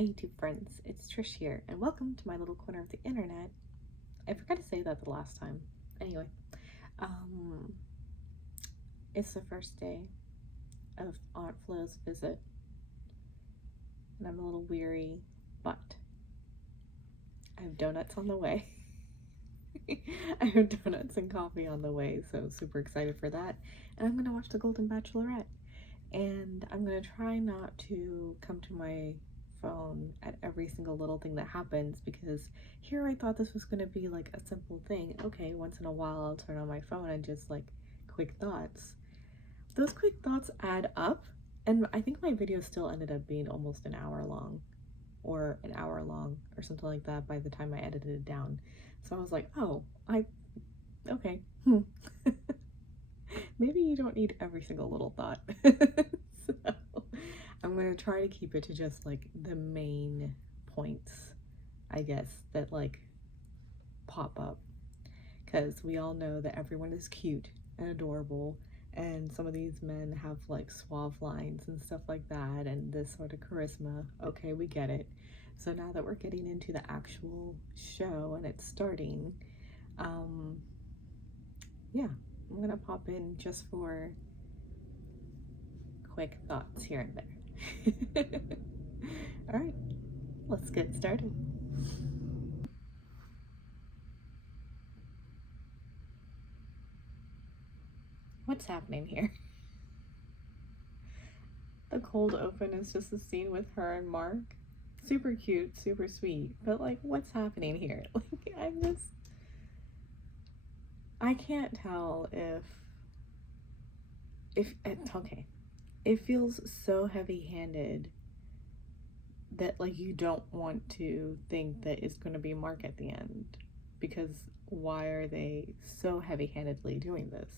Hi YouTube friends, it's Trish here, and welcome to my little corner of the internet. I forgot to say that the last time. Anyway, it's the first day of Aunt Flo's visit, and I'm a little weary, but I have donuts on the way. I have donuts and coffee on the way, so super excited for that. And I'm gonna watch The Golden Bachelorette, and I'm gonna try not to come to my phone at every single little thing that happens, because here I thought this was going to be like a simple thing. Okay, once in a while I'll turn on my phone and just like quick thoughts. Those quick thoughts add up, and I think my video still ended up being almost an hour long or something like that by the time I edited it down. So I was like, oh, okay. Maybe you don't need every single little thought. So I'm going to try to keep it to just like the main points, I guess, that like pop up, because we all know that everyone is cute and adorable, and some of these men have like suave lines and stuff like that, and this sort of charisma. Okay, we get it. So now that we're getting into the actual show and it's starting, yeah, I'm gonna pop in just for quick thoughts here and there. All right, let's get started. What's happening here? The cold open is just a scene with her and Mark. Super cute, super sweet, but like, what's happening here? Like, I can't tell if okay. It feels so heavy-handed that like you don't want to think that it's going to be Mark at the end, because why are they so heavy-handedly doing this?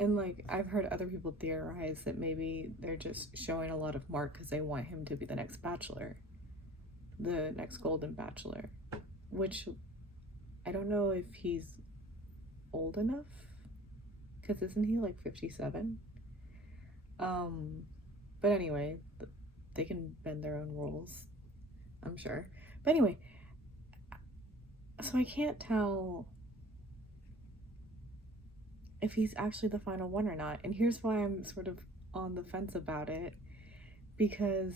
And like, I've heard other people theorize that maybe they're just showing a lot of Mark because they want him to be the next Bachelor, the next Golden Bachelor, which I don't know if he's old enough, because isn't he like 57? But anyway, they can bend their own rules, I'm sure. But anyway, so I can't tell if he's actually the final one or not. And here's why I'm sort of on the fence about it, because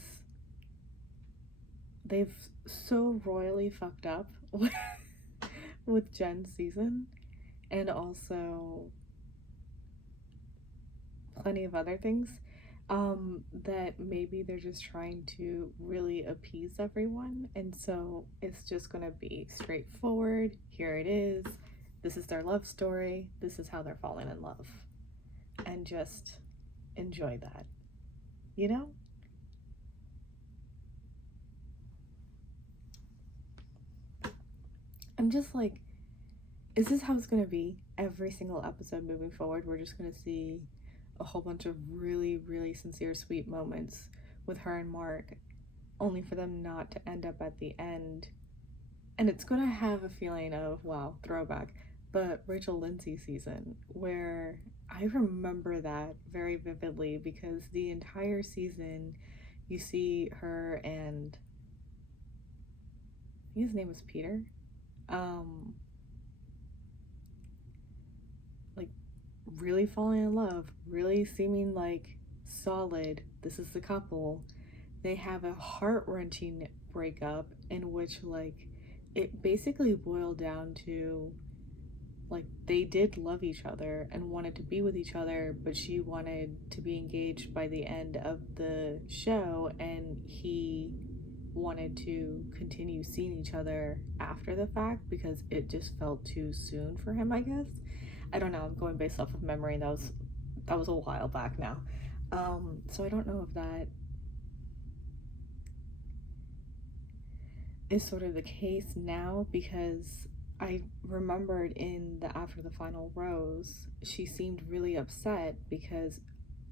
they've so royally fucked up with Jen's season, and also plenty of other things, that maybe they're just trying to really appease everyone, and so it's just gonna be straightforward. Here it is. This is their love story. This is how they're falling in love, and just enjoy that, you know? I'm just like, is this how it's gonna be every single episode moving forward? We're just gonna see a whole bunch of really, really sincere, sweet moments with her and Mark, only for them not to end up at the end. And it's gonna have a feeling of, wow, throwback, but Rachel Lindsay season, where I remember that very vividly, because the entire season you see her and I think his name was Peter, like really falling in love, really seeming like solid, this is the couple. They have a heart-wrenching breakup in which like it basically boiled down to like they did love each other and wanted to be with each other, but she wanted to be engaged by the end of the show, and he wanted to continue seeing each other after the fact because it just felt too soon for him, I guess. I don't know, I'm going based off of memory. That was a while back now. So I don't know if that is sort of the case now, because I remembered in the After the Final Rose, she seemed really upset because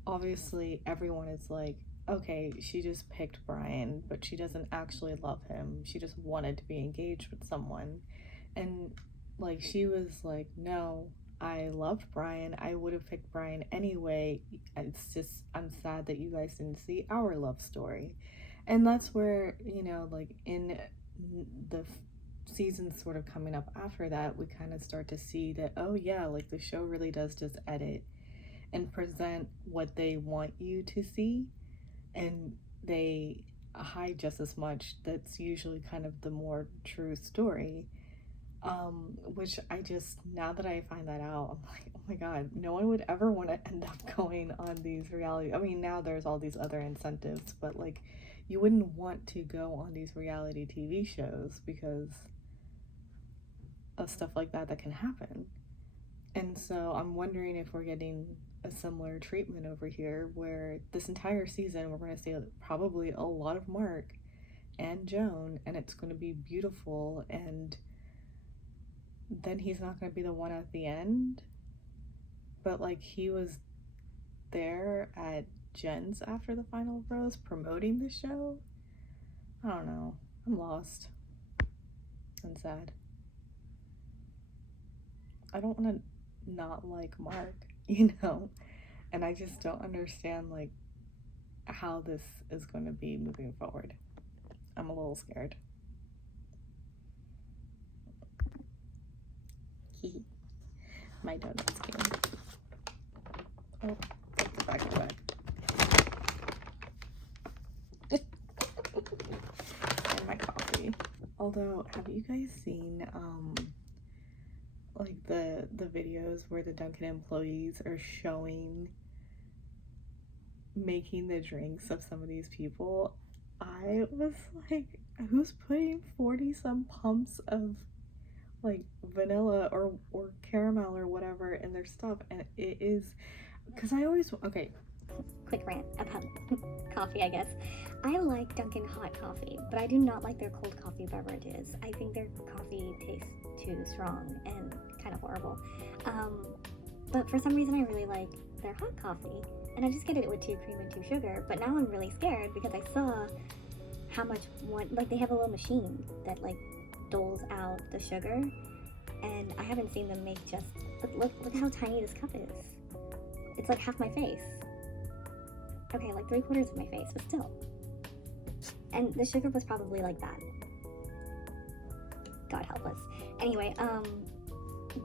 obviously everyone is like, okay, she just picked Brian, but she doesn't actually love him. She just wanted to be engaged with someone. And like, she was like, no, I loved Brian. I would have picked Brian anyway. It's just, I'm sad that you guys didn't see our love story. And that's where, you know, like in the seasons sort of coming up after that, we kind of start to see that, oh yeah, like the show really does just edit and present what they want you to see, and they hide just as much that's usually kind of the more true story. Which I just, now that I find that out, I'm like, oh my god, no one would ever want to end up going on these reality, I mean, now there's all these other incentives, but like, you wouldn't want to go on these reality TV shows because of stuff like that that can happen. And so I'm wondering if we're getting a similar treatment over here, where this entire season we're going to see probably a lot of Mark and Joan, and it's going to be beautiful, and then he's not going to be the one at the end, but like he was there at Jen's after the final rose promoting the show. I don't know. I'm lost and sad. I don't want to not like Mark, you know? And I just don't understand like how this is going to be moving forward. I'm a little scared. My donuts came. Oh, take the back. And my coffee. Although, have you guys seen like the videos where the Dunkin' employees are showing making the drinks of some of these people? I was like, who's putting 40 some pumps of like vanilla or caramel or whatever in their stuff? And it is, because I always, okay, quick rant about coffee, I guess. I like Dunkin' hot coffee, but I do not like their cold coffee beverages. I think their coffee tastes too strong and kind of horrible. But for some reason I really like their hot coffee, and I just get it with 2 cream and 2 sugar. But now I'm really scared because I saw how much one, like they have a little machine that like doles out the sugar, and I haven't seen them make just, look how tiny this cup is. It's like half my face. Okay, like 3/4 of my face, but still. And the sugar was probably like that. God help us. Anyway,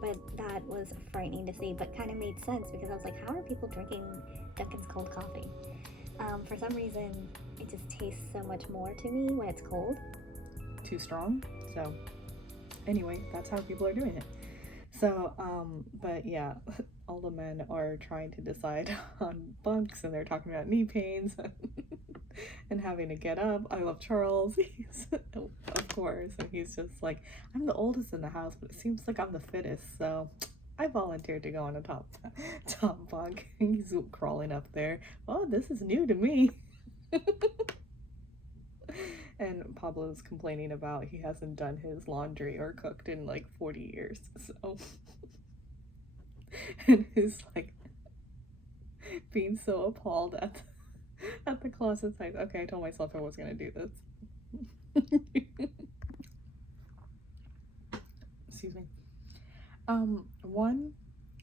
but that was frightening to see, but kind of made sense because I was like, how are people drinking Dunkin's cold coffee? For some reason, it just tastes so much more to me when it's cold. Too strong. So anyway, that's how people are doing it. So, but yeah, all the men are trying to decide on bunks, and they're talking about knee pains and having to get up. I love Charles. He's, of course, and he's just like, I'm the oldest in the house, but it seems like I'm the fittest, so I volunteered to go on a top bunk. He's crawling up there. Oh, this is new to me. And Pablo's complaining about he hasn't done his laundry or cooked in like 40 years. So, and he's like being so appalled at the closet size. Okay, I told myself I was gonna do this. Excuse me. One,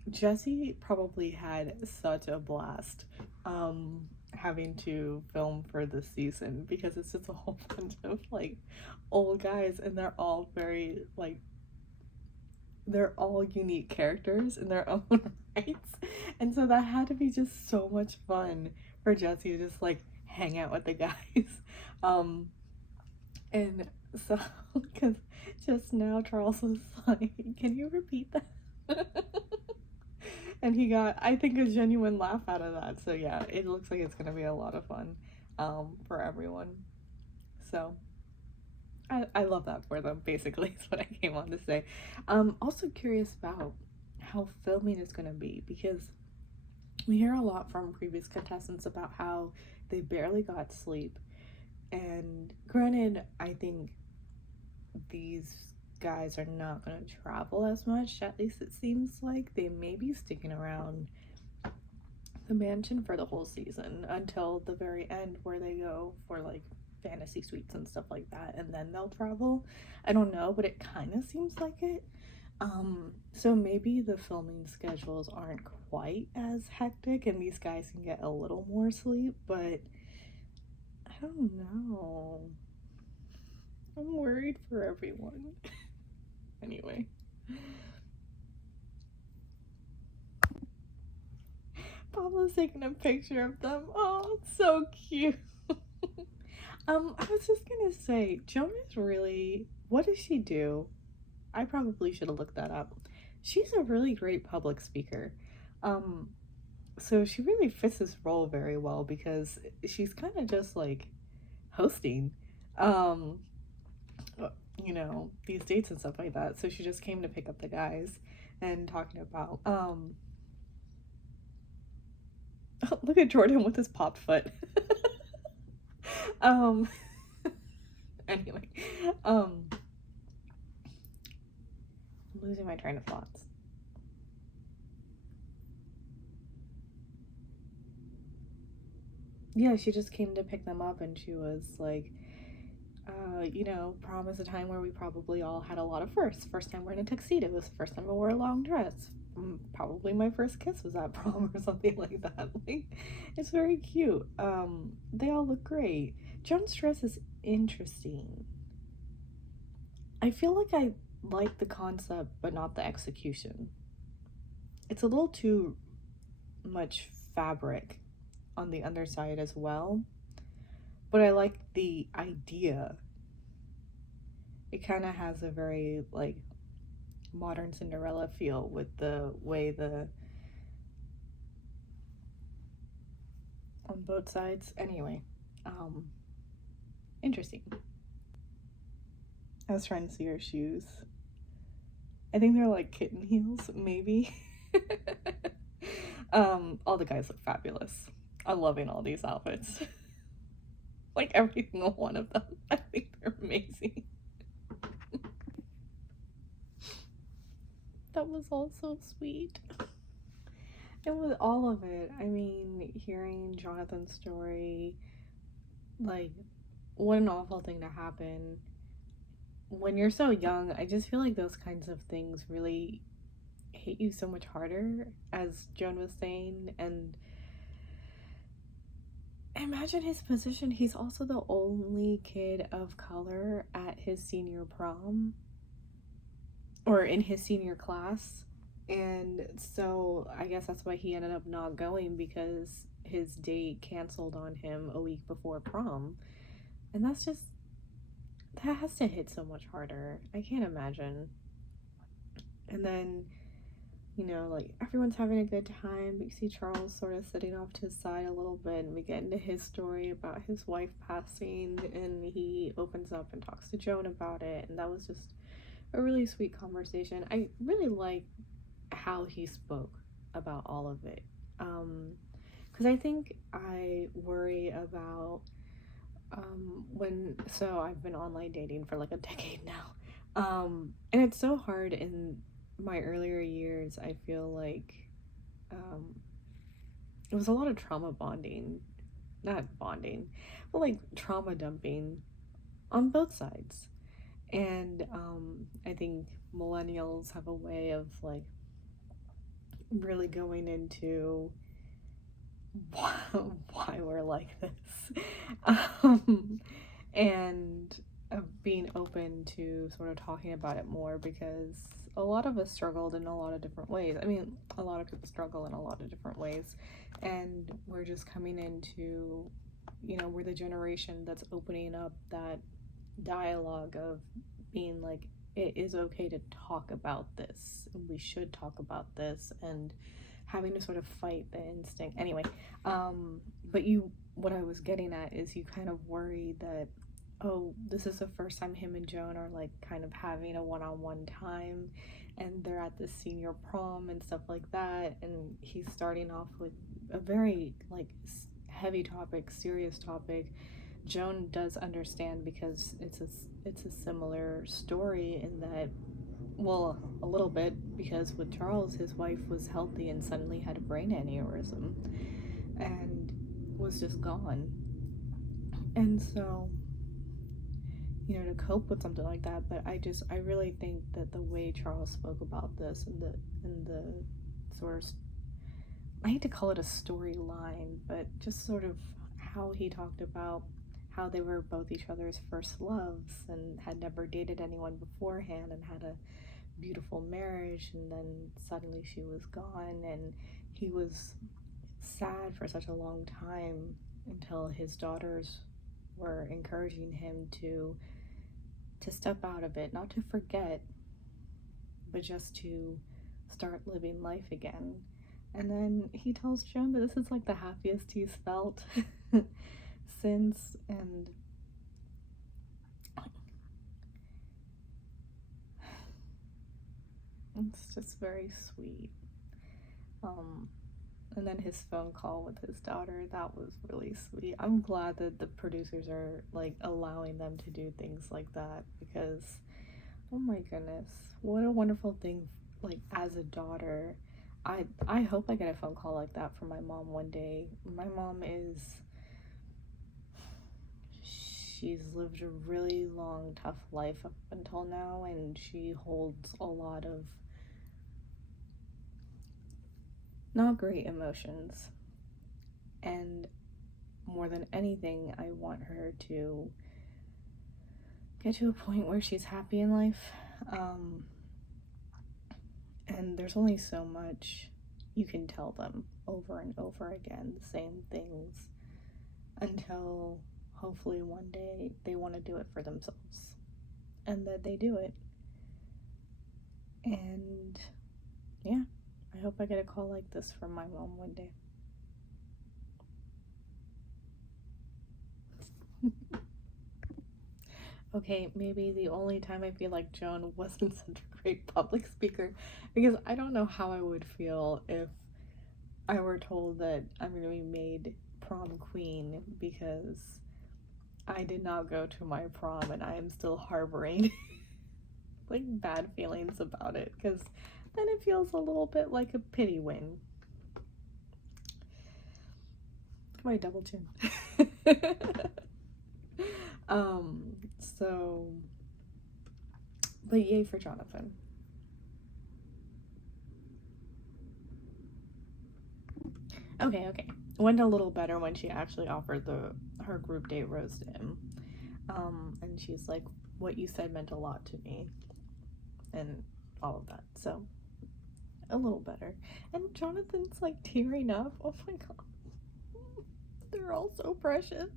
Jesse probably had such a blast having to film for this season, because it's just a whole bunch of like old guys, and they're all very like, they're all unique characters in their own rights, and so that had to be just so much fun for Jesse to just like hang out with the guys. And so, because just now Charles was like, can you repeat that? And he got, I think, a genuine laugh out of that. So yeah, it looks like it's gonna be a lot of fun for everyone. So I love that for them, basically, is what I came on to say. Also curious about how filming is gonna be, because we hear a lot from previous contestants about how they barely got sleep. And granted, I think these guys are not going to travel as much, at least it seems like. They may be sticking around the mansion for the whole season until the very end, where they go for like fantasy suites and stuff like that, and then they'll travel. I don't know, but it kind of seems like it. So maybe the filming schedules aren't quite as hectic and these guys can get a little more sleep, but I don't know. I'm worried for everyone. Anyway. Pablo's taking a picture of them. Oh, it's so cute. I was just gonna say, Joan is really, what does she do? I probably should have looked that up. She's a really great public speaker. So she really fits this role very well because she's kind of just like hosting, um, these dates and stuff like that. So she just came to pick up the guys and talking about, look at Jordan with his popped foot. Anyway, I'm losing my train of thoughts. Yeah, she just came to pick them up and she was like, prom is a time where we probably all had a lot of firsts. First time wearing a tuxedo was the first time I wore a long dress. Probably my first kiss was at prom or something like that. Like, it's very cute. They all look great. Joan's dress is interesting. I feel like I like the concept, but not the execution. It's a little too much fabric on the underside as well, but I like the idea. It kind of has a very like modern Cinderella feel with the way on both sides. Anyway, interesting. I was trying to see her shoes. I think they're like kitten heels, maybe. All the guys look fabulous. I'm loving all these outfits. Like every single one of them. I think they're amazing. That was all so sweet. And with all of it, I mean, hearing Jonathan's story, like, what an awful thing to happen. When you're so young, I just feel like those kinds of things really hit you so much harder, as Joan was saying. And imagine his position. He's also the only kid of color at his senior prom, or in his senior class. And so I guess that's why he ended up not going, because his date canceled on him a week before prom. And that has to hit so much harder. I can't imagine. And then, like, everyone's having a good time, but you see Charles sort of sitting off to his side a little bit, and we get into his story about his wife passing, and he opens up and talks to Joan about it, and that was just a really sweet conversation. I really like how he spoke about all of it, because I think I worry about so I've been online dating for like a decade now, and it's so hard. In my earlier years, I feel like it was a lot of trauma bonding, not bonding, but like trauma dumping on both sides. And I think millennials have a way of like really going into why we're like this, and being open to sort of talking about it more, because a lot of us struggled in a lot of different ways. I mean, a lot of people struggle in a lot of different ways, and we're just coming into, we're the generation that's opening up that dialogue of being like, it is okay to talk about this, we should talk about this, and having to sort of fight the instinct. Anyway, but what I was getting at is you kind of worry that, oh, this is the first time him and Joan are like kind of having a one-on-one time, and they're at this senior prom and stuff like that, and he's starting off with a very like heavy topic, serious topic. Joan does understand, because it's a similar story in that, well, a little bit, because with Charles, his wife was healthy and suddenly had a brain aneurysm and was just gone. And so, to cope with something like that. But I really think that the way Charles spoke about this and the sort of, I hate to call it a storyline, but just sort of how he talked about how they were both each other's first loves and had never dated anyone beforehand and had a beautiful marriage, and then suddenly she was gone, and he was sad for such a long time until his daughters were encouraging him to step out of it, not to forget, but just to start living life again. And then he tells Joan that this is like the happiest he's felt since, and it's just very sweet. And then his phone call with his daughter, that was really sweet. I'm glad that the producers are like allowing them to do things like that, because oh my goodness, what a wonderful thing. Like, as a daughter, I hope I get a phone call like that from my mom one day. My mom she's lived a really long, tough life up until now, and she holds a lot of not great emotions. And more than anything, I want her to get to a point where she's happy in life. And there's only so much you can tell them over and over again, the same things, until hopefully one day they want to do it for themselves, and that they do it. And yeah, I hope I get a call like this from my mom one day. Okay, maybe the only time I feel like Joan wasn't such a great public speaker, because I don't know how I would feel if I were told that I'm going to be made prom queen because I did not go to my prom and I am still harboring like bad feelings about it, because then it feels a little bit like a pity win. My double chin. So, but yay for Jonathan. Okay. Went a little better when she actually offered her group date rose to him. And she's like, what you said meant a lot to me, and all of that. So, a little better. And Jonathan's like tearing up. Oh my god. They're all so precious.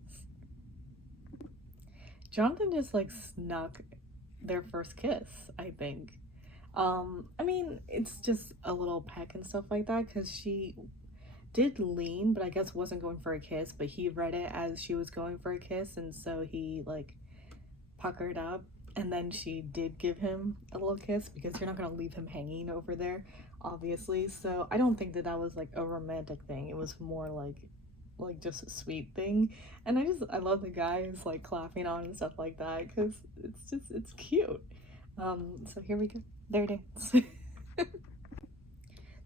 Jonathan just like snuck their first kiss, I think. I mean, it's just a little peck and stuff like that, because she did lean, but I guess wasn't going for a kiss, but he read it as she was going for a kiss, and so he like puckered up, and then she did give him a little kiss, because you're not gonna leave him hanging over there, obviously. So I don't think that was like a romantic thing. It was more like just a sweet thing, and I love the guy who's like clapping on and stuff like that, because it's cute. So here we go, their dance.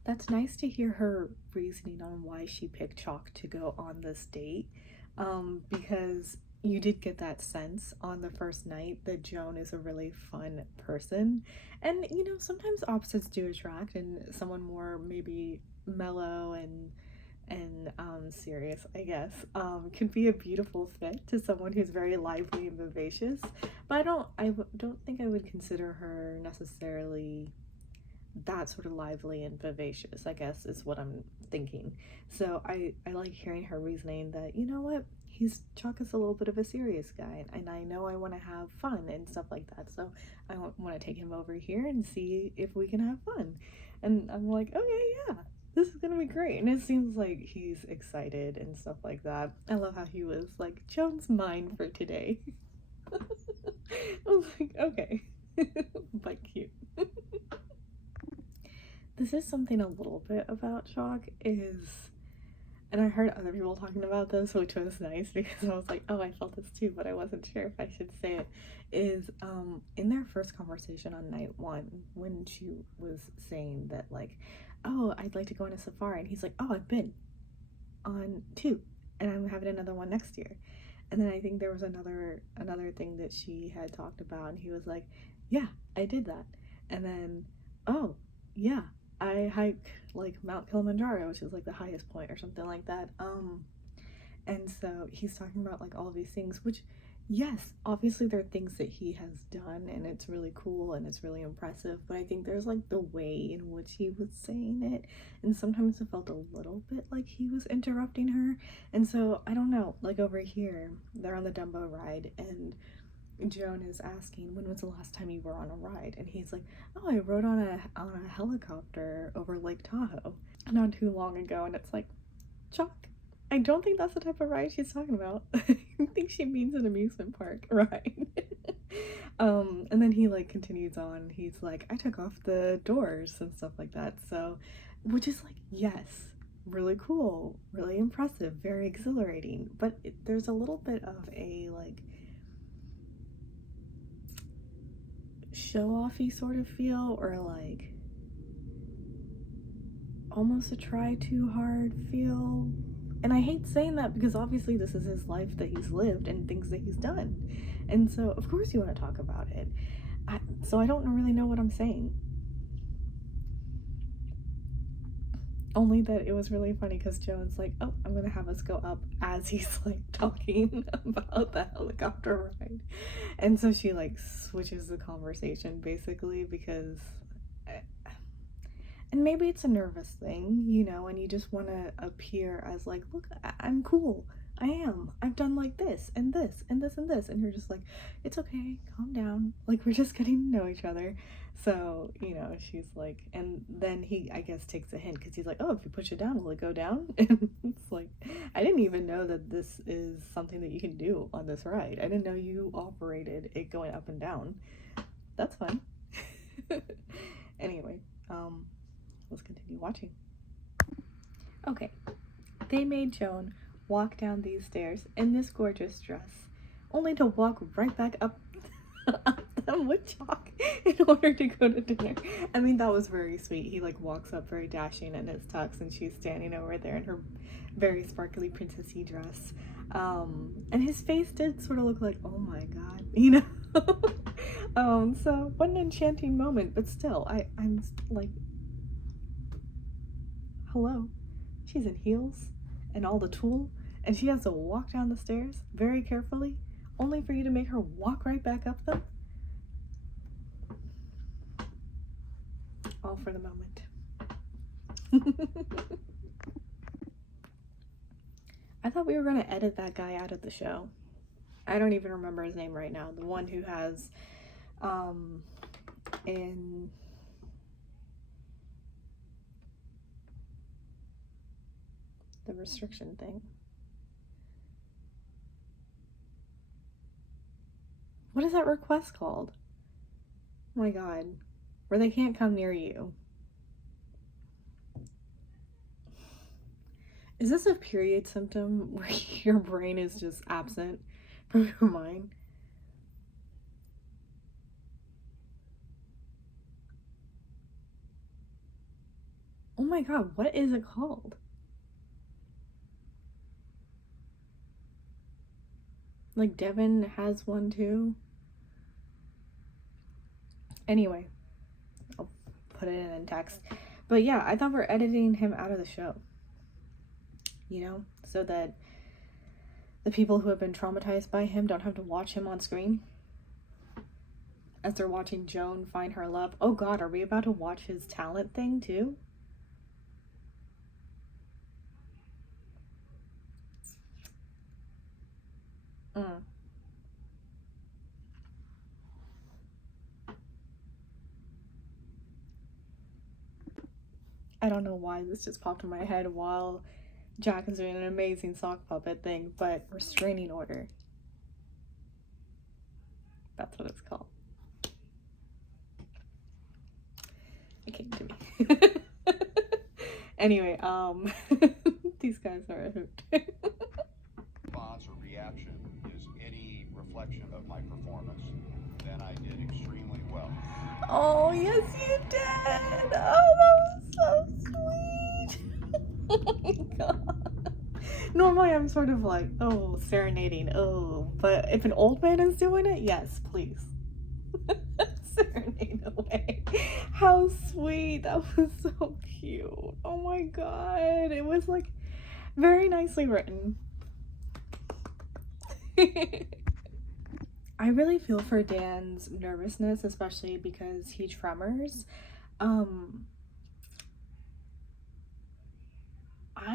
That's nice to hear her reasoning on why she picked Chalk to go on this date, because you did get that sense on the first night that Joan is a really fun person, and sometimes opposites do attract, and someone more maybe mellow and serious, I guess, can be a beautiful fit to someone who's very lively and vivacious. But I don't think I would consider her necessarily that sort of lively and vivacious, I guess, is what I'm thinking. So I like hearing her reasoning that, you know what, Chalk is a little bit of a serious guy, and I know I want to have fun and stuff like that, so I want to take him over here and see if we can have fun. And I'm like, okay, yeah, this is gonna be great. And it seems like he's excited and stuff like that. I love how he was like, Joan's mine for today. I was like, okay. But cute. This is something a little bit about Chalk is, and I heard other people talking about this, which was nice, because I was like, oh, I felt this too, but I wasn't sure if I should say it, is in their first conversation on night one, when she was saying that, like, oh, I'd like to go on a safari, and he's like, oh, I've been on 2, and I'm having another one next year. And then I think there was another thing that she had talked about, and he was like, yeah, I did that. And then, oh, yeah, I hike like Mount Kilimanjaro, which is like the highest point or something like that. And so he's talking about like all these things, which, yes, obviously there are things that he has done, and it's really cool and it's really impressive, but I think there's like the way in which he was saying it, and sometimes it felt a little bit like he was interrupting her. And so I don't know, like over here, they're on the Dumbo ride, and Joan is asking, when was the last time you were on a ride? And he's like, oh, I rode on a helicopter over Lake Tahoe not too long ago. And it's like, Chalk, I don't think that's the type of ride she's talking about. I think she means an amusement park ride. And then he like continues on. He's like, I took off the doors and stuff like that. So, which is like, yes, really cool, really impressive, very exhilarating. But there's a little bit of a like show-offy sort of feel, or like almost a try too hard feel. And I hate saying that because obviously this is his life that he's lived and things that he's done, and so of course you want to talk about it. So I don't really know what I'm saying, only that it was really funny because Joan's like, oh, I'm gonna have us go up, as he's like talking about the helicopter ride. And so she like switches the conversation basically, because and maybe it's a nervous thing, you know, and you just want to appear as like, look, I'm cool, I am, I've done like this and this and this and this, and you're just like, it's okay, calm down, like we're just getting to know each other. So, you know, she's like, and then he, I guess, takes a hint because he's like, oh, if you push it down, will it go down? And it's like, I didn't even know that this is something that you can do on this ride. I didn't know you operated it going up and down. That's fun. Anyway, let's continue watching. Okay, they made Joan walk down these stairs in this gorgeous dress, only to walk right back up them with Chalk in order to go to dinner. I mean, that was very sweet. He like walks up very dashing in his tux, and she's standing over there in her very sparkly princessy dress. And his face did sort of look like, oh my god, you know. So what an enchanting moment, but still, I'm like, hello, she's in heels and all the tulle, and she has to walk down the stairs very carefully, only for you to make her walk right back up them. All for the moment. I thought we were going to edit that guy out of the show. I don't even remember his name right now. The one who has in the restriction thing. What is that request called? Oh my god. Where they can't come near you. Is this a period symptom where your brain is just absent from your mind? Oh my god, what is it called? Like Devin has one too. Anyway, I'll put it in text. But yeah, I thought we're editing him out of the show. You know, so that the people who have been traumatized by him don't have to watch him on screen as they're watching Joan find her love. Oh god, are we about to watch his talent thing too? I don't know why this just popped in my head while Jack is doing an amazing sock puppet thing, but restraining order. That's what it's called. It came to me. Anyway, these guys are a hoot. Response or reaction is any reflection of my performance, then I did extremely well. Oh, yes, you did. Oh, that was so sweet. Oh my god. Normally I'm sort of like, oh, serenading, oh, but if an old man is doing it, yes, please. Serenade away. How sweet. That was so cute. Oh my god. It was like very nicely written. I really feel for Dan's nervousness, especially because he tremors. I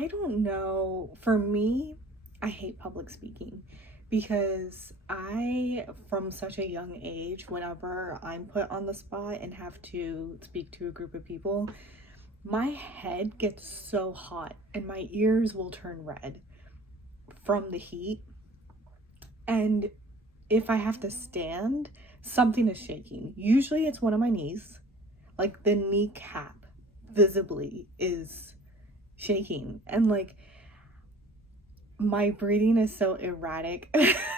don't know. For me, I hate public speaking because from such a young age, whenever I'm put on the spot and have to speak to a group of people, my head gets so hot and my ears will turn red from the heat. And if I have to stand, something is shaking. Usually it's one of my knees. Like the kneecap visibly is shaking. And like my breathing is so erratic.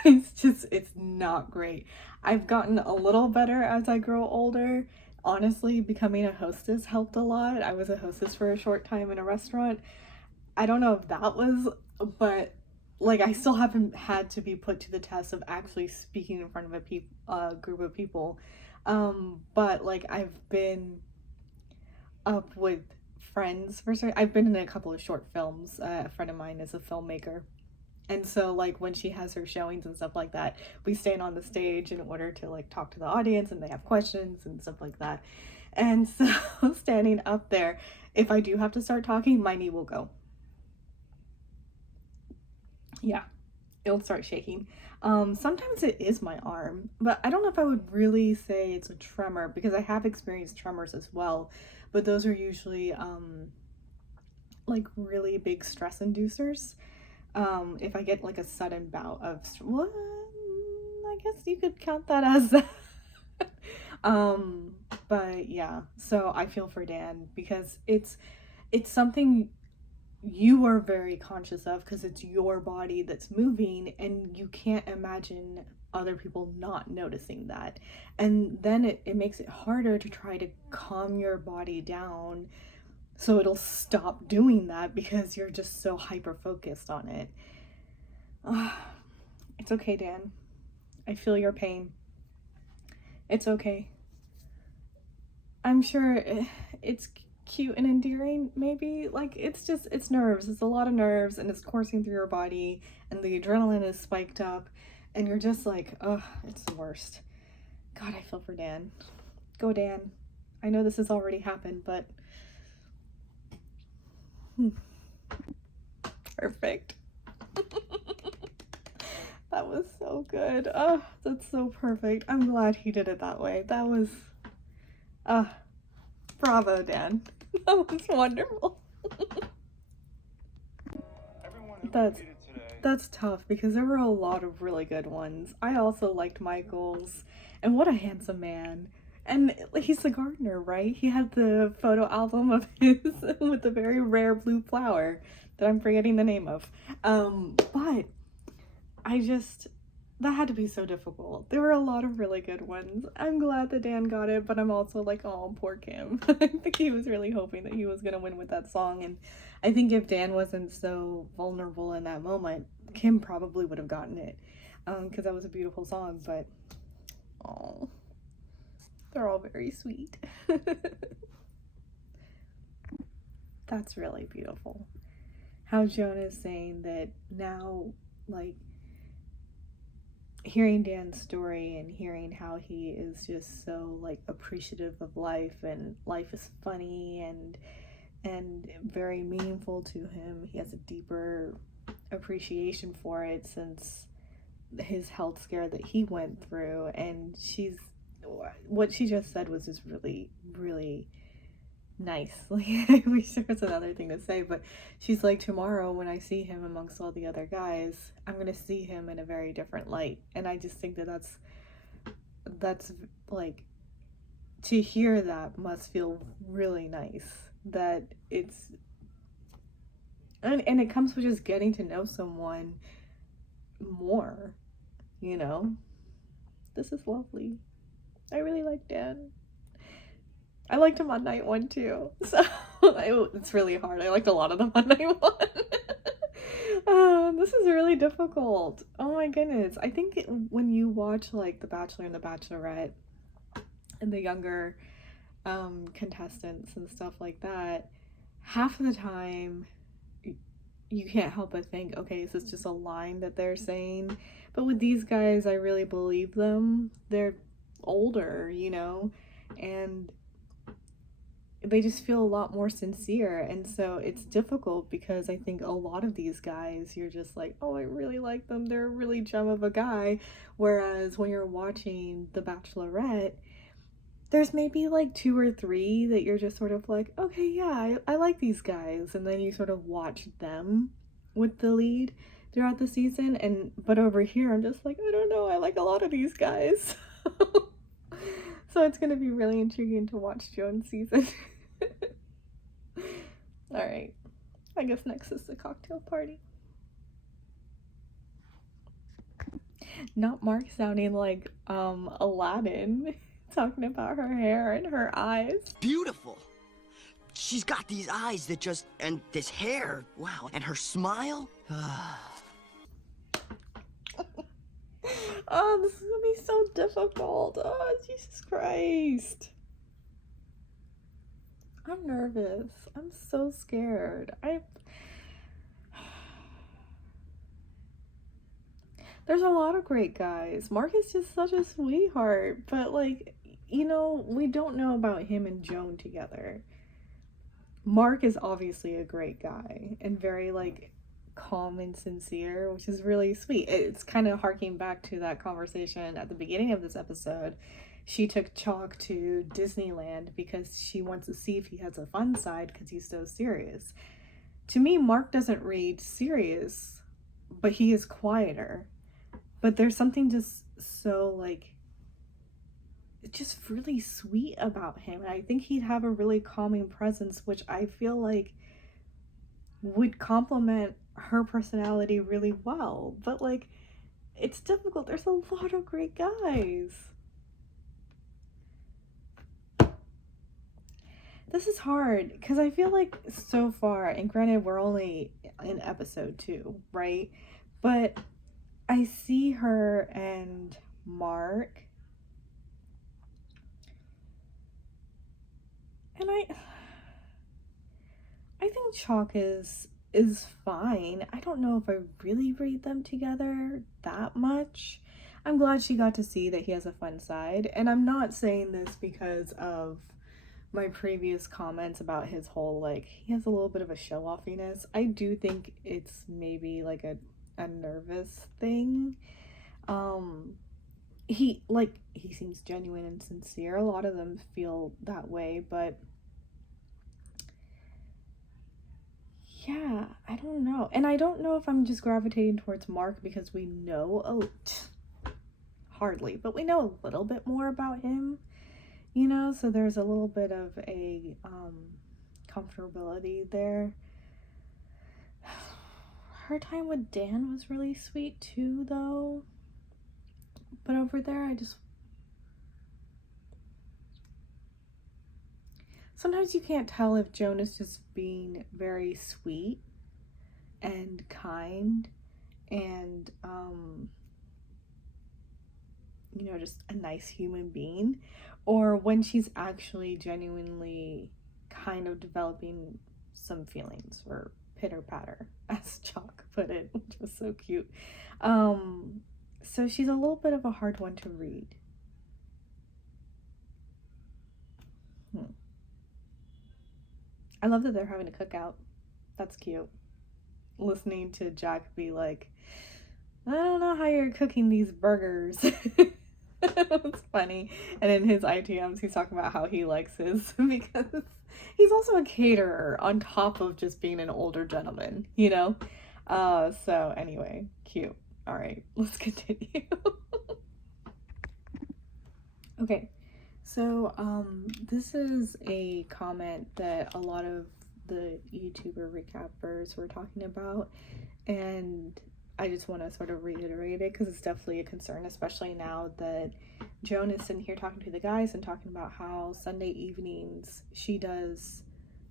It's not great. I've gotten a little better as I grow older. Honestly, becoming a hostess helped a lot. I was a hostess for a short time in a restaurant. I don't know if that was, but like I still haven't had to be put to the test of actually speaking in front of a group of people. But like I've been up with friends for certain. I've been in a couple of short films. A friend of mine is a filmmaker. And so like when she has her showings and stuff like that, we stand on the stage in order to like talk to the audience and they have questions and stuff like that. And so standing up there, if I do have to start talking, my knee will go. Yeah, it'll start shaking. Sometimes it is my arm, but I don't know if I would really say it's a tremor because I have experienced tremors as well, but those are usually like really big stress inducers. If I get like a sudden bout of, well, I guess you could count that as that. But yeah, so I feel for Dan because it's something you are very conscious of because it's your body that's moving and you can't imagine other people not noticing that. And then it makes it harder to try to calm your body down so it'll stop doing that because you're just so hyper focused on it. It's okay, Dan. I feel your pain. It's okay. I'm sure it's cute and endearing, maybe. Like, it's nerves. It's a lot of nerves, and it's coursing through your body, and the adrenaline is spiked up, and you're just like, ugh, it's the worst. God, I feel for Dan. Go, Dan. I know this has already happened, but... Perfect. That was so good. Oh, that's so perfect. I'm glad he did it that way. That was... bravo, Dan. That was wonderful. That's tough because there were a lot of really good ones. I also liked Michael's, and what a handsome man. And he's the gardener, right? He had the photo album of his with the very rare blue flower that I'm forgetting the name of. But that had to be so difficult. There were a lot of really good ones. I'm glad that Dan got it, but I'm also like, oh, poor Kim. I think he was really hoping that he was gonna win with that song, and I think if Dan wasn't so vulnerable in that moment, Kim probably would have gotten it, because that was a beautiful song, but, oh, they're all very sweet. That's really beautiful. How Joan is saying that now, like, hearing Dan's story and hearing how he is just so like appreciative of life and life is funny and very meaningful to him. He has a deeper appreciation for it since his health scare that he went through, and what she just said was just really, really nice. Like, I wish there was another thing to say, but she's like, tomorrow when I see him amongst all the other guys, I'm gonna see him in a very different light. And I just think that that's like, to hear that must feel really nice, that it's and it comes with just getting to know someone more, you know. This is lovely. I really like Dan. I liked him on night one too, so it's really hard. I liked a lot of them on night one. Oh, this is really difficult. Oh my goodness. I think when you watch like The Bachelor and The Bachelorette and the younger contestants and stuff like that, half of the time you can't help but think, okay, is this just a line that they're saying? But with these guys, I really believe them. They're older, you know, and they just feel a lot more sincere. And so it's difficult because I think a lot of these guys, you're just like, oh, I really like them. They're a really gem of a guy. Whereas when you're watching The Bachelorette, there's maybe like 2 or 3 that you're just sort of like, okay, yeah, I like these guys. And then you sort of watch them with the lead throughout the season. But over here, I'm just like, I don't know, I like a lot of these guys. So it's going to be really intriguing to watch Joan's season. All right. I guess next is the cocktail party. Not Mark sounding like Aladdin talking about her hair and her eyes. Beautiful. She's got these eyes that just, and this hair, wow, and her smile. Oh, this is gonna be so difficult. Oh, Jesus Christ. I'm nervous. I'm so scared. There's a lot of great guys. Mark is just such a sweetheart, but like, you know, we don't know about him and Joan together. Mark is obviously a great guy and very like calm and sincere, which is really sweet. It's kind of harking back to that conversation at the beginning of this episode. She took Chalk to Disneyland because she wants to see if he has a fun side because he's so serious. To me, Mark doesn't read serious, but he is quieter. But there's something just so like, just really sweet about him. And I think he'd have a really calming presence, which I feel like would complement her personality really well. But like, it's difficult. There's a lot of great guys. This is hard because I feel like so far, and granted we're only in episode 2, right? But I see her and Mark, and I think Chalk is fine. I don't know if I really read them together that much. I'm glad she got to see that he has a fun side, and I'm not saying this because of my previous comments about his whole, like, he has a little bit of a show-offiness. I do think it's maybe like a nervous thing. He seems genuine and sincere. A lot of them feel that way, but yeah, I don't know. And I don't know if I'm just gravitating towards Mark because we know hardly, but we know a little bit more about him, you know, so there's a little bit of a comfortability there. Her time with Dan was really sweet too, though. But over there, sometimes you can't tell if Joan is just being very sweet and kind and, you know, just a nice human being, or when she's actually genuinely kind of developing some feelings, or pitter patter, as Chalk put it, which was so cute. So she's a little bit of a hard one to read. I love that they're having a cookout. That's cute. Listening to Jack be like, I don't know how you're cooking these burgers. It's funny. And in his ITMs, he's talking about how he likes his, because he's also a caterer on top of just being an older gentleman, you know? So anyway, cute. All right, let's continue. Okay, so this is a comment that a lot of the YouTuber recappers were talking about, and I just want to sort of reiterate it because it's definitely a concern, especially now that Joan is sitting here talking to the guys and talking about how Sunday evenings she does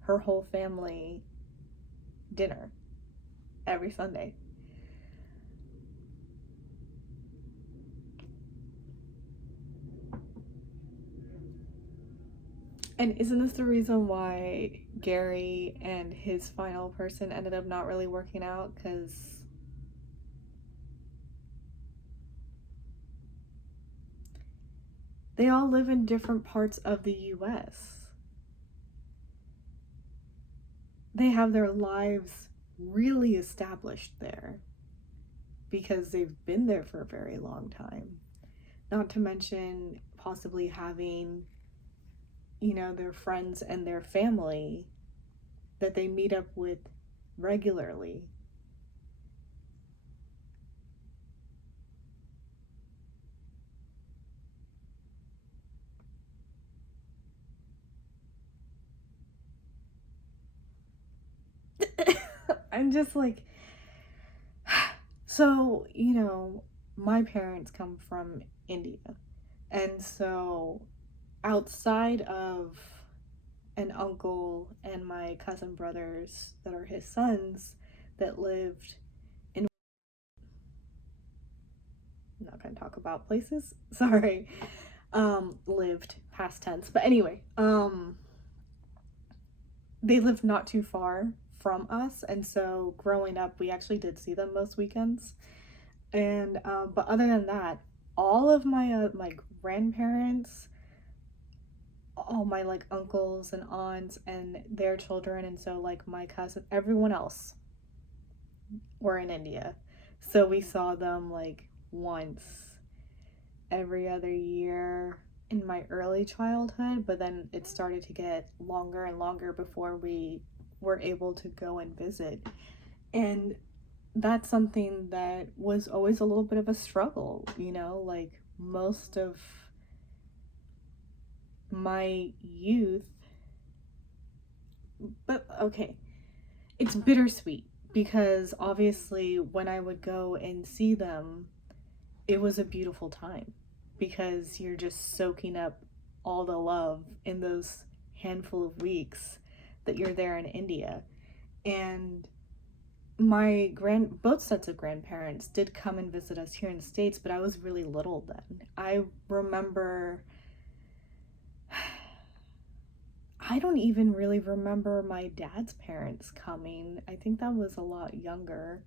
her whole family dinner every Sunday. And isn't this the reason why Gary and his final person ended up not really working out? Because they all live in different parts of the US. They have their lives really established there because they've been there for a very long time. Not to mention possibly having, you know, their friends and their family that they meet up with regularly. I'm just like, so, you know, my parents come from India. And so outside of an uncle and my cousin brothers that are his sons that lived in, I'm not going to talk about places, sorry, lived past tense, but anyway, they lived not too far from us, and so growing up we actually did see them most weekends. And but other than that, all of my my grandparents, all my like uncles and aunts and their children, and so like my cousin, everyone else were in India. So we saw them like once every other year in my early childhood, but then it started to get longer and longer before we were able to go and visit. And that's something that was always a little bit of a struggle, you know, like most of my youth. But okay, it's bittersweet because obviously when I would go and see them, it was a beautiful time because you're just soaking up all the love in those handful of weeks that you're there in India. And both sets of grandparents did come and visit us here in the States, but I was really little then. I remember, I don't even really remember my dad's parents coming. I think that was a lot younger.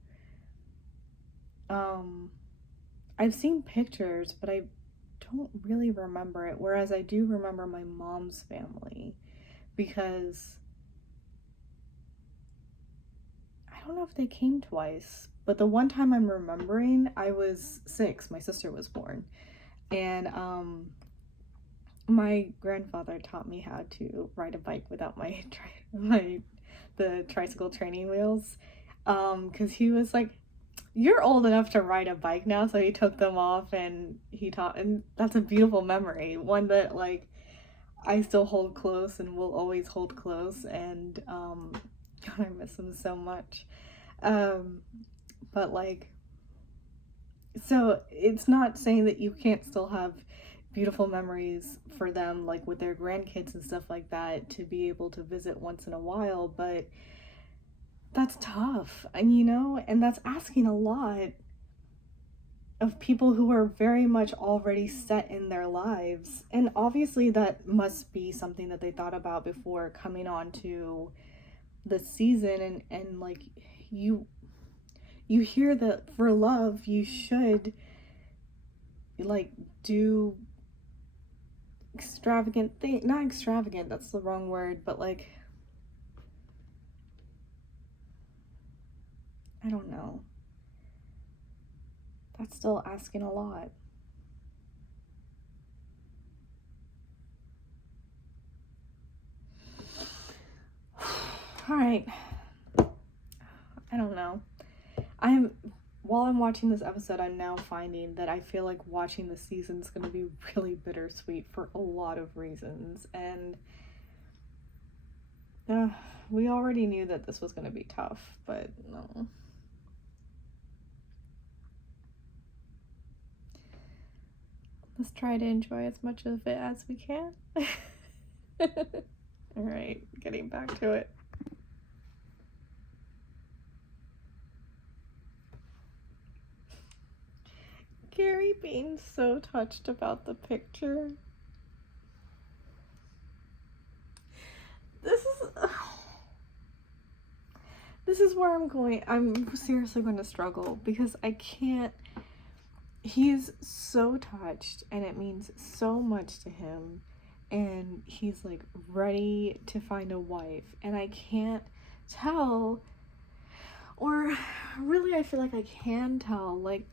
I've seen pictures, but I don't really remember it, whereas I do remember my mom's family because I don't know if they came twice, but the one time I'm remembering, I was 6, my sister was born, and my grandfather taught me how to ride a bike without the tricycle training wheels, because he was like, you're old enough to ride a bike now, so he took them off and he taught, and that's a beautiful memory, one that like I still hold close and will always hold close, and God, I miss him so much. But like, so it's not saying that you can't still have beautiful memories for them, like with their grandkids and stuff like that, to be able to visit once in a while, but that's tough, and you know, and that's asking a lot of people who are very much already set in their lives. And obviously that must be something that they thought about before coming on to the season, and like you hear that for love you should like do extravagant thing, not extravagant, that's the wrong word, but like, I don't know, that's still asking a lot. All right, I don't know. While I'm watching this episode, I'm now finding that I feel like watching the season is going to be really bittersweet for a lot of reasons, and we already knew that this was going to be tough, but no. Let's try to enjoy as much of it as we can. All right, getting back to it. Gary being so touched about the picture. this is where I'm seriously going to struggle because I can't. He's so touched and it means so much to him, and he's like ready to find a wife, and I can't tell, or really I feel like I can tell, like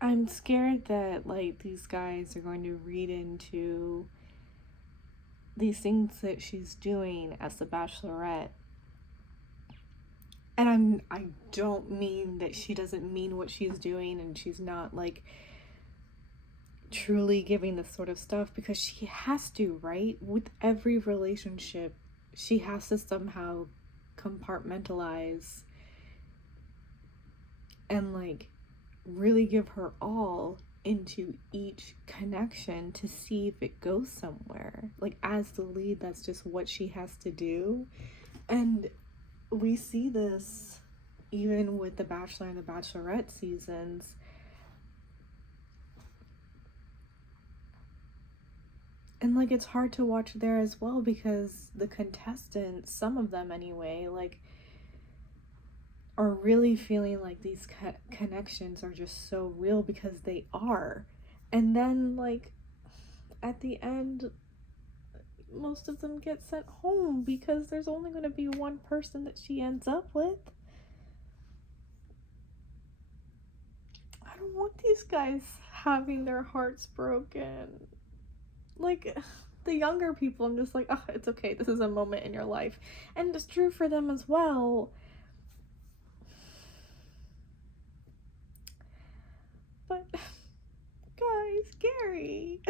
I'm scared that like these guys are going to read into these things that she's doing as the Bachelorette. And I don't mean that she doesn't mean what she's doing and she's not like truly giving this sort of stuff, because she has to, right? With every relationship, she has to somehow compartmentalize and like really give her all into each connection to see if it goes somewhere. Like as the lead, that's just what she has to do. And we see this even with the Bachelor and the Bachelorette seasons. And like it's hard to watch there as well because the contestants, some of them anyway, like are really feeling like these connections are just so real because they are. And then like at the end, most of them get sent home because there's only going to be one person that she ends up with. I don't want these guys having their hearts broken. Like the younger people, I'm just like, oh, it's okay, this is a moment in your life, and it's true for them as well. But guys, Gary.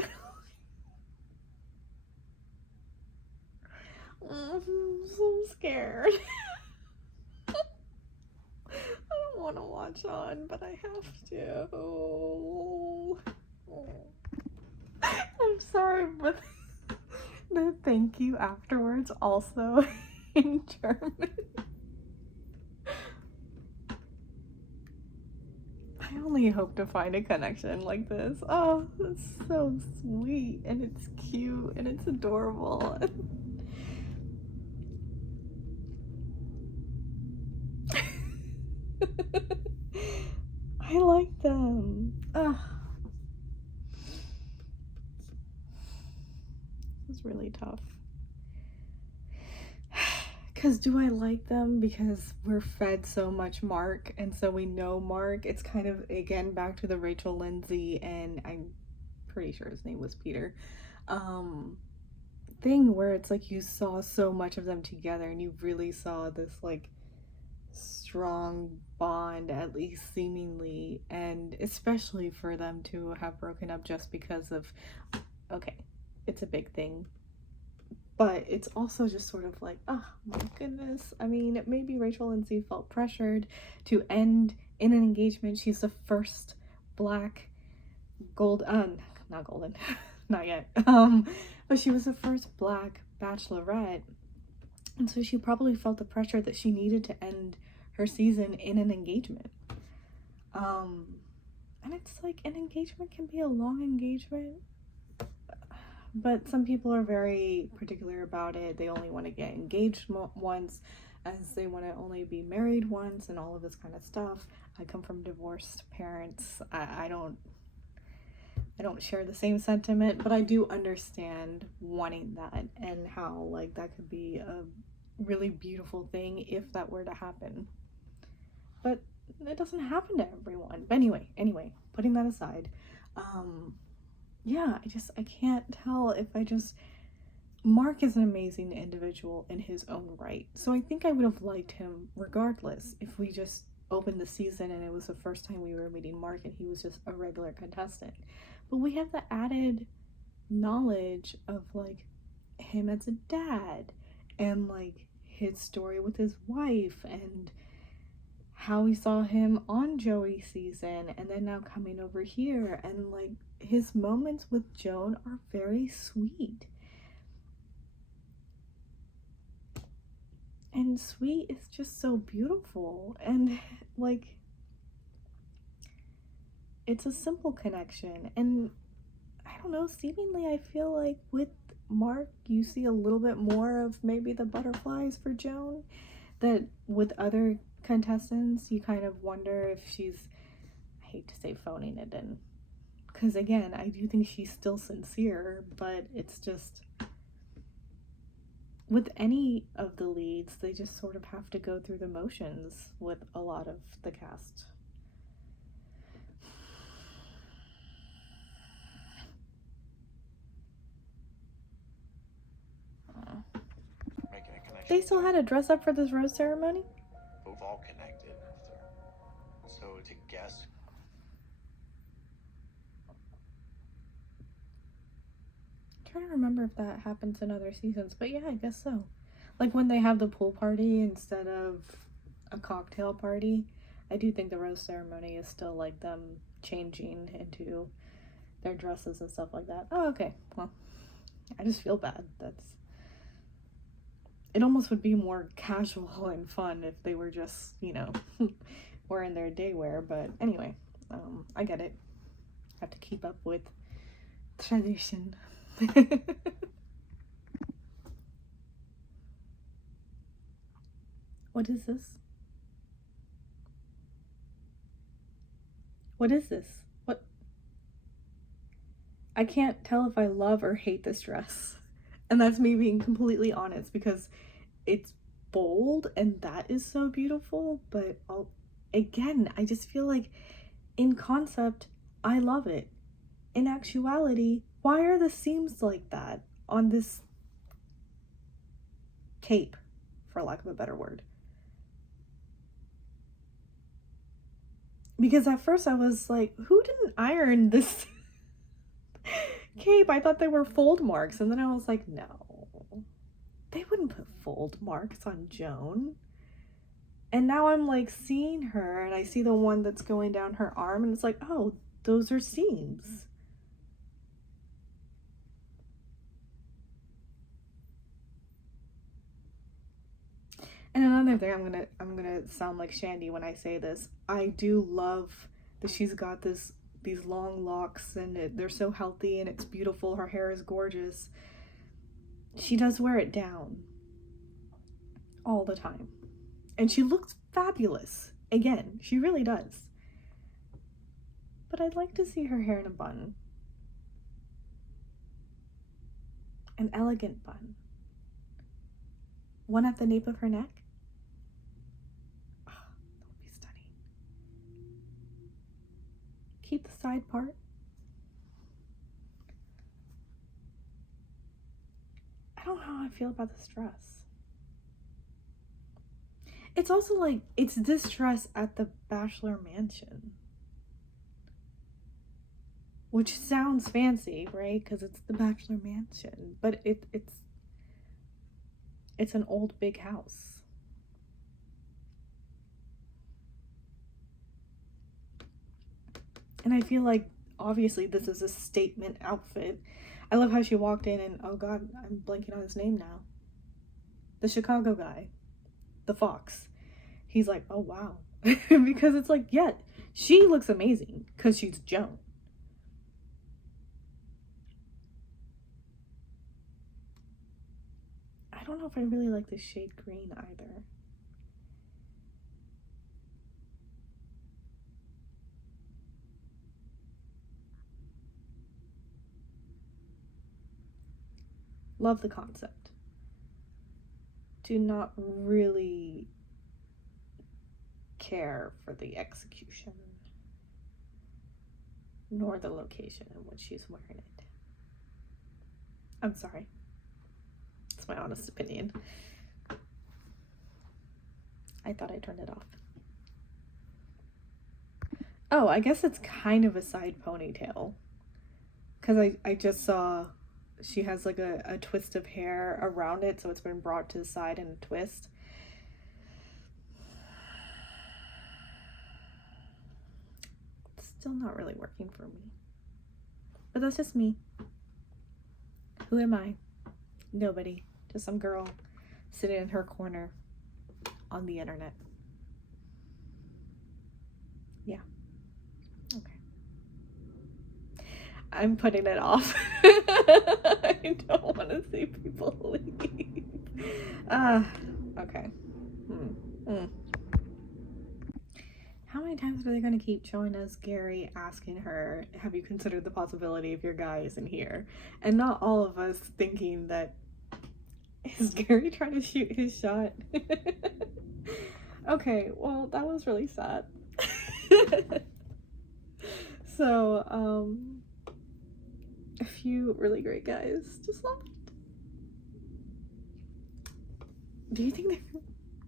I'm so scared. I don't want to watch on, but I have to. I'm sorry, but the thank you afterwards also in German. I only hope to find a connection like this. Oh, it's so sweet, and it's cute, and it's adorable. I like them. Ugh. This is really tough. Because do I like them because we're fed so much Mark, and so we know Mark? It's kind of, again, back to the Rachel Lindsay, and I'm pretty sure his name was Peter, thing where it's like you saw so much of them together, and you really saw this like strong bond, at least seemingly, and especially for them to have broken up just because of, okay, it's a big thing, but it's also just sort of like, oh my goodness. I mean, maybe Rachel Lindsay felt pressured to end in an engagement. She's the first black not golden, not yet, but she was the first black bachelorette, and so she probably felt the pressure that she needed to end her season in an engagement. And it's like, an engagement can be a long engagement, but some people are very particular about it. They only want to get engaged once, as they want to only be married once, and all of this kind of stuff. I come from divorced parents. I don't share the same sentiment, but I do understand wanting that, and how like that could be a really beautiful thing if that were to happen. But it doesn't happen to everyone. But anyway, putting that aside, yeah, I can't tell if Mark is an amazing individual in his own right. So I think I would have liked him regardless if we just opened the season and it was the first time we were meeting Mark and he was just a regular contestant. But we have the added knowledge of like him as a dad, and like his story with his wife, and how we saw him on Joey's season, and then now coming over here, and like his moments with Joan are very sweet. And sweet is just so beautiful, and like it's a simple connection. And I don't know, seemingly I feel like with Mark, you see a little bit more of maybe the butterflies for Joan, that with other contestants you kind of wonder if she's, I hate to say, phoning it in, because again, I do think she's still sincere, but it's just with any of the leads, they just sort of have to go through the motions with a lot of the cast. Making a connection. They still had to dress up for this rose ceremony? We've all connected. So to guess. I'm trying to remember if that happens in other seasons, but yeah, I guess so. Like when they have the pool party instead of a cocktail party, I do think the rose ceremony is still like them changing into their dresses and stuff like that. Oh, okay. Well, I just feel bad. It almost would be more casual and fun if they were just, you know, wearing their day wear. But anyway, I get it. I have to keep up with tradition. What is this? What is this? What? I can't tell if I love or hate this dress. And that's me being completely honest, because it's bold and that is so beautiful, but again, I just feel like in concept, I love it. In actuality, why are the seams like that on this cape, for lack of a better word? Because at first I was like, who didn't iron this cape? I thought they were fold marks. And then I was like, no, they wouldn't put fold marks on Joan. And now I'm like seeing her and I see the one that's going down her arm and it's like, oh, those are seams. And another thing, I'm gonna sound like Shandy when I say this. I do love that she's got these long locks and they're so healthy and it's beautiful. Her hair is gorgeous. She does wear it down all the time, and she looks fabulous. Again, she really does. But I'd like to see her hair in a bun, an elegant bun, one at the nape of her neck. Keep the side part. I don't know how I feel about this dress. It's also like, it's this dress at the Bachelor Mansion. Which sounds fancy, right? Because it's the Bachelor Mansion. But it's an old big house. And I feel like, obviously, this is a statement outfit. I love how she walked in and, oh god, I'm blanking on his name now. The Chicago guy. The Fox. He's like, oh wow. Because it's like, yeah, she looks amazing because she's Joan. I don't know if I really like the shade green either. Love the concept. Do not really care for the execution, nor the location in which she's wearing it. I'm sorry. It's my honest opinion. I thought I turned it off. Oh, I guess it's kind of a side ponytail. Because I just saw she has like a twist of hair around it, so it's been brought to the side in a twist. It's still not really working for me. But that's just me. Who am I? Nobody. Just some girl sitting in her corner on the internet. Yeah. Okay. I'm putting it off. I don't want to see people leave. Okay. How many times are they going to keep showing us Gary asking her, have you considered the possibility if your guy isn't here? And not all of us thinking that, is Gary trying to shoot his shot? Okay, well, that was really sad. So, a few really great guys just left. Do you think they're...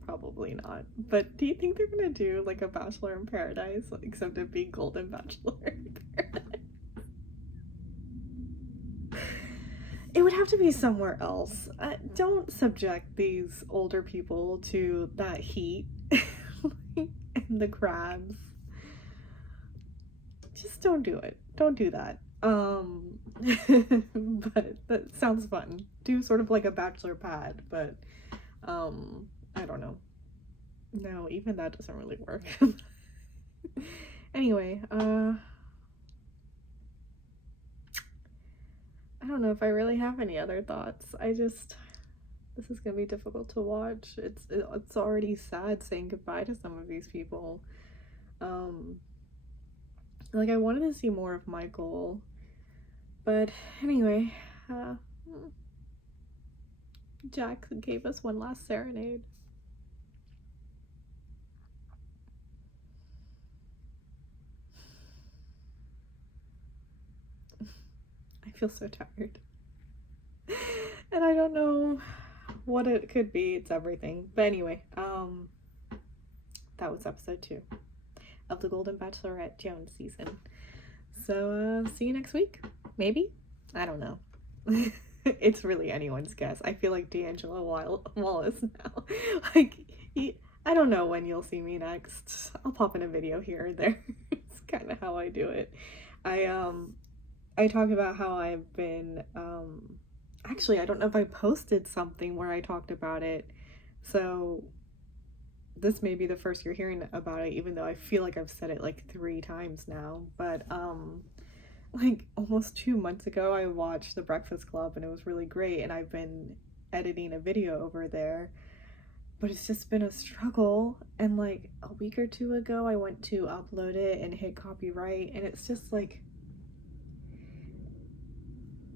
Probably not. But do you think they're gonna do like a Bachelor in Paradise, except it be Golden Bachelor in Paradise? It would have to be somewhere else. Don't subject these older people to that heat and the crabs. Just don't do it. Don't do that. But that sounds fun. Do sort of like a bachelor pad, but I don't know. No, even that doesn't really work. Anyway, I don't know if I really have any other thoughts. This is gonna be difficult to watch. It's already sad saying goodbye to some of these people. Like, I wanted to see more of Michael, but anyway, Jack gave us one last serenade. I feel so tired. And I don't know what it could be. It's everything. But anyway, that was episode 2 of the Golden Bachelorette Jones season. So, see you next week. Maybe? I don't know. It's really anyone's guess. I feel like D'Angelo Wallace now. Like, I don't know when you'll see me next. I'll pop in a video here or there. It's kind of how I do it. I talk about how I've been, actually, I don't know if I posted something where I talked about it. So this may be the first you're hearing about it, even though I feel like I've said it like 3 times now. But, like almost 2 months ago, I watched The Breakfast Club and it was really great. And I've been editing a video over there, but it's just been a struggle. And like a week or 2 ago, I went to upload it and hit copyright. And it's just like,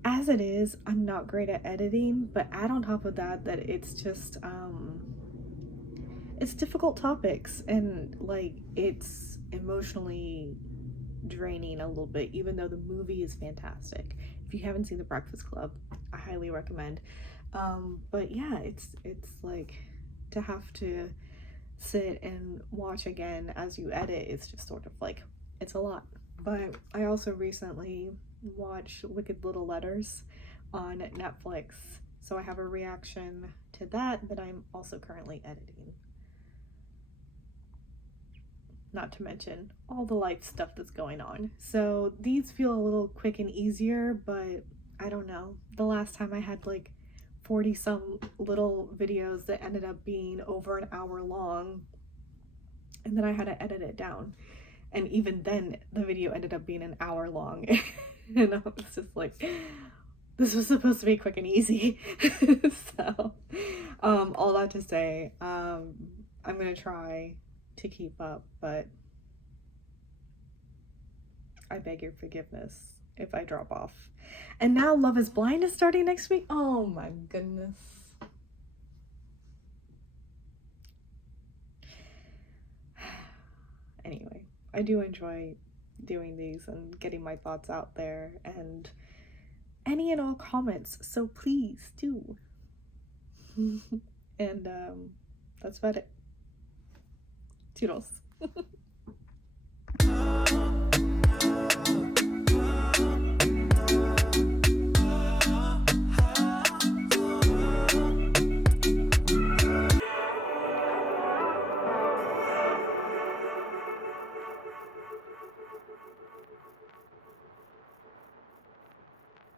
as it is, I'm not great at editing, but add on top of that it's just, it's difficult topics and like it's emotionally draining a little bit, even though the movie is fantastic. If you haven't seen The Breakfast Club, I highly recommend. But yeah, it's like to have to sit and watch again as you edit, it's just sort of like, it's a lot. But I also recently watched Wicked Little Letters on Netflix, so I have a reaction to that I'm also currently editing. Not to mention all the life stuff that's going on. So these feel a little quick and easier, but I don't know. The last time I had like 40 some little videos that ended up being over an hour long, and then I had to edit it down. And even then, the video ended up being an hour long. And I was just like, this was supposed to be quick and easy. So, all that to say, I'm going to try to keep up, but I beg your forgiveness if I drop off. And now Love is Blind is starting next week. Oh my goodness. Anyway, I do enjoy doing these and getting my thoughts out there and any and all comments, so please do. And that's about it. Toodles.